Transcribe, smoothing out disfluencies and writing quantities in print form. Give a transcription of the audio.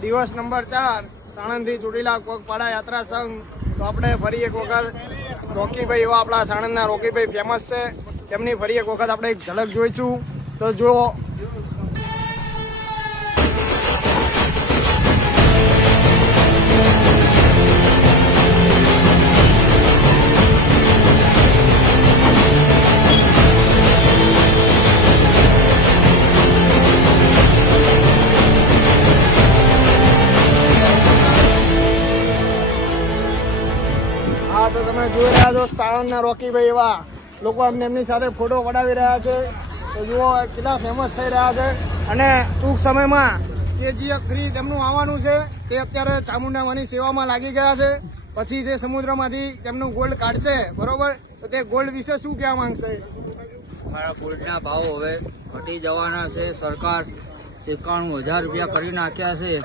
દિવસ નંબર 4 સાણંદથી ચોટીલા પગપાળા યાત્રા સંઘ. તો આપણે ફરી એક વખત રોકીભાઈ એવા આપણા સાણંદના રોકીભાઈ ફેમસ છે, તેમની ફરી એક વખત આપણે એક ઝલક જોઈશું. તો જો તો તમે જોઈ રહ્યા છો સાણંદના રોકીભાઈ એવા લોકો એમની સાથે ફોટો પડાવી રહ્યા છે. તો જુઓ કેટલા ફેમસ થઈ રહ્યા છે. અને ટૂંક સમયમાં KGF 3 તેમનું આવવાનું છે. તે અત્યારે ચામુંડામાંની સેવામાં લાગી ગયા છે. પછી તે સમુદ્રમાંથી તેમનું ગોલ્ડ કાઢશે, બરોબર? તો તે ગોલ્ડ વિશે શું કહેવા માંગશે? અમારા ગોલ્ડના ભાવ હવે ઘટી જવાના છે. સરકાર 91,000 રૂપિયા કરી નાખ્યા છે.